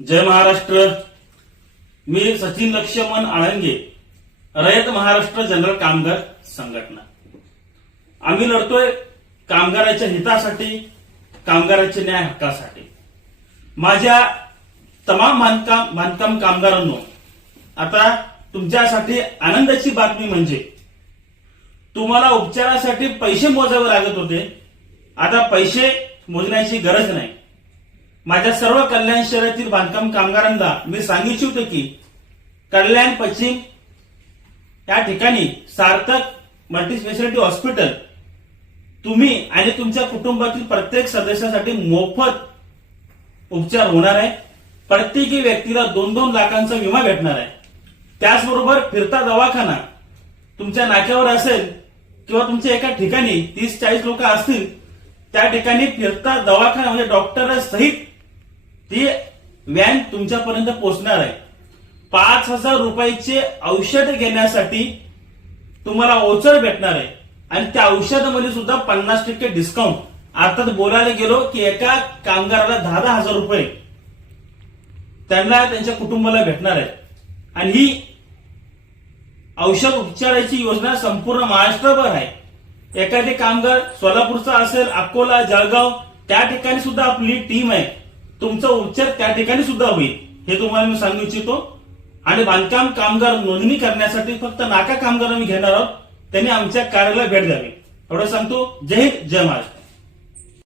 जय महाराष्ट्र. मी सचिन लक्ष्मण आळंगे, रयत Maharashtra general कामगार संघटना. आम्ही लढतोय कामगाराच्या हितासाठी, कामगाराच्या न्याय हक्कासाठी. माझ्या तमाम बांधकाम कामगारांनो, आता तुमच्यासाठी आनंदाची बातमी म्हणजे तुम्हाला उपचारासाठी पैसे मोजावे लागत होते, आता पैसे मोजण्याची गरज नाही. माझ्या सर्व कल्याण शहरातील बांधकाम कामगारांना मी सांगितले होते की कल्याण पश्चिम या ठिकाणी सार्थक मल्टीस्पेशालिटी हॉस्पिटल तुम्ही आणि तुमच्या कुटुंबातील प्रत्येक सदस्यासाठी मोफत उपचार होणार आहे. प्रत्येकी व्यक्तीला 2-2 लाखांचा विमा भेटणार आहे. त्याचबरोबर फिरता दवाखाना तुमच्या नाक्यावर असेल किंवा तुमच्या एका ठिकाणी 30-40 लोक असतील, त्या ठिकाणी फिरता दवाखाना म्हणजे डॉक्टर सहित ती व्हॅन तुमच्यापर्यंत पोहोचणार आहे. 5,000 रुपयाचे औषध घेण्यासाठी तुम्हाला ओचर भेटणार आहे आणि त्या औषधामध्ये सुद्धा 50% डिस्काउंट. अर्थात बोलायला गेलो की एका कामगाराला 10,000 रुपये त्यांना त्यांच्या कुटुंबाला भेटणार आहे. आणि ही औषध उपचाराची योजना संपूर्ण महाराष्ट्रभर आहे. एखादे कामगार सोलापूरचा असेल, अकोला, जळगाव, त्या ठिकाणी सुद्धा आपली टीम आहे. तुमचा उपचार त्या ठिकाणी सुद्धा होईल, हे तुम्हाला मी सांगू इच्छितो. आणि बांधकाम कामगार नोंदणी करण्यासाठी फक्त नाका कामगार मी घेणार आहोत, त्यांनी आमच्या कार्यालयाला भेट द्यावी एवढं सांगतो. जय हिंद, जय महाराष्ट्र.